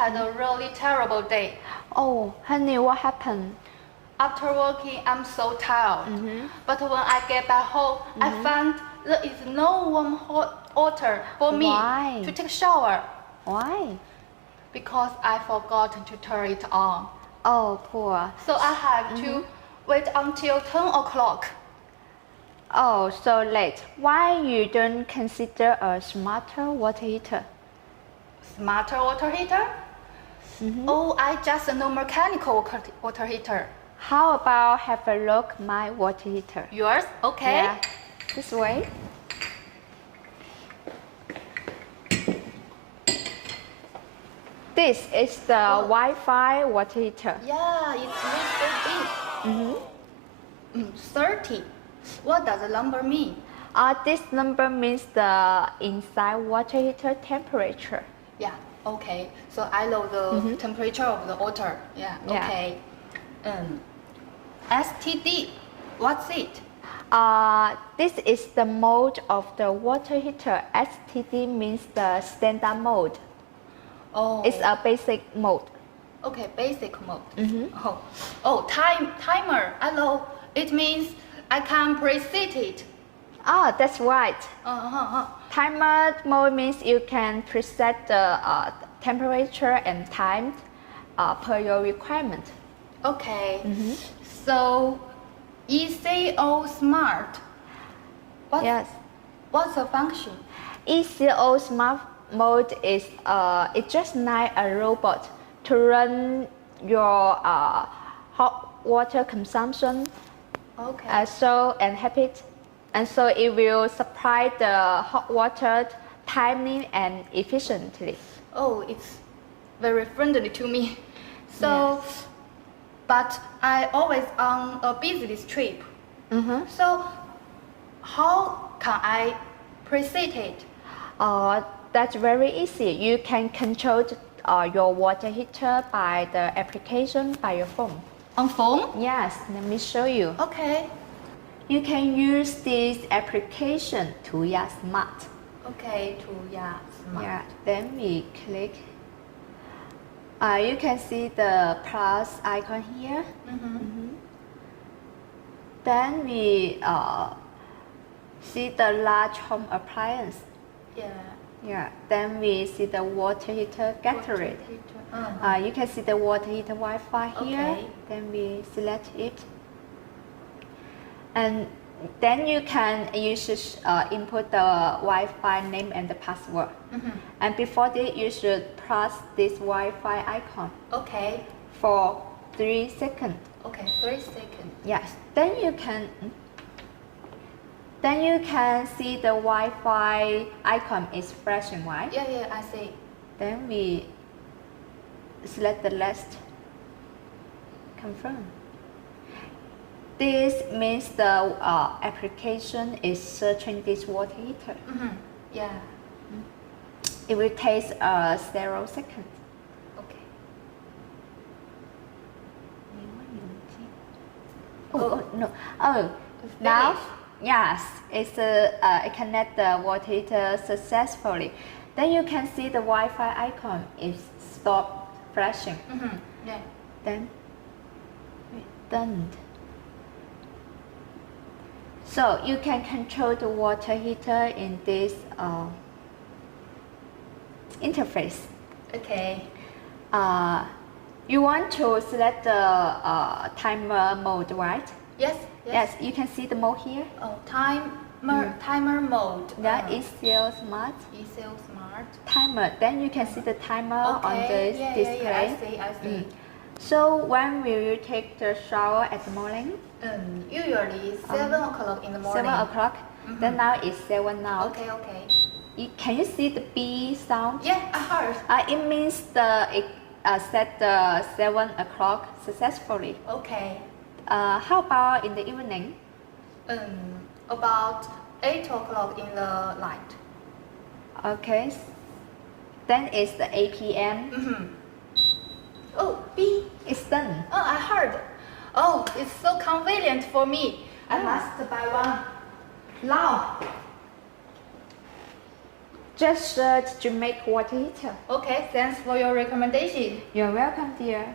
had a really terrible day. Oh, honey, what happened? After working, I'm so tired. But when I get back home, I found there is no warm hot water for me Why? to take a shower. Why? Because I forgot to turn it on. Oh, poor. So I had to wait until 10 o'clock. Oh, so late. Why you don't consider a smarter water heater? Smarter water heater? Oh, I just know mechanical water heater. How about have a look my water heater? Yours? Okay. Yeah, this way. This is the Wi-Fi water heater. Yeah, it's really so big. 30. What does the number mean? This number means the inside water heater temperature. Yeah, okay. So I know the temperature of the water. Yeah, Yeah. okay. STD, what's it? This is the mode of the water heater. STD means the standard mode. Oh, It's a basic mode. okay, basic mode. Oh, timer. I know. It means I can preset it. That's right. Timer mode means you can preset the temperature and time per your requirement. Okay. So, ECO Smart. Yes. What's the function? ECO Smart mode is it just like a robot to run your hot water consumption. Okay. And habit, and so it will supply the hot water timely and efficiently. Oh, it's very friendly to me. So, but I always on a business trip. So, how can I preset it? That's very easy. You can control your water heater by the application by your phone. On phone? Yes, let me show you. Okay. You can use this application to your smart. Okay, to smart. Yeah, then we click. You can see the plus icon here. Then we see the large home appliance. Yeah. Then we see the water heater gallery. You can see the water heater Wi-Fi here. Okay. Then we select it. And then you can input the Wi-Fi name and the password. And before that, you should press this Wi-Fi icon Okay. for 3 seconds. Okay, 3 seconds. Yes. Then you can see the Wi-Fi icon is flashing white. Yeah, I see. Then we select the last. Confirm. This means the application is searching this water heater. Yeah. It will take 0 seconds. Okay. Oh no! Oh, now Finish. yes, it connect the water heater successfully. Then you can see the Wi-Fi icon is stopped flashing. Yeah. Then done. So you can control the water heater in this interface. Okay. You want to select the timer mode, right? Yes. Yes, you can see the mode here. Oh, timer mode. That is still smart. ECO Smart. Timer. Then you can see the timer on this display. Yeah, I see. So when will you take the shower at the morning? Usually 7 o'clock in the morning. 7 o'clock. Then now it's 7 now. Okay. Can you see the B sound? Yeah, I heard. It means it set the 7 o'clock successfully. Okay. How about in the evening? About 8 o'clock in the night. Okay. Then it's the 8 p.m. Oh, B. It's done. Oh, I heard. Oh, it's so convenient for me. I must buy one now. Just search Gemake water heater. Okay, thanks for your recommendation. You're welcome, dear.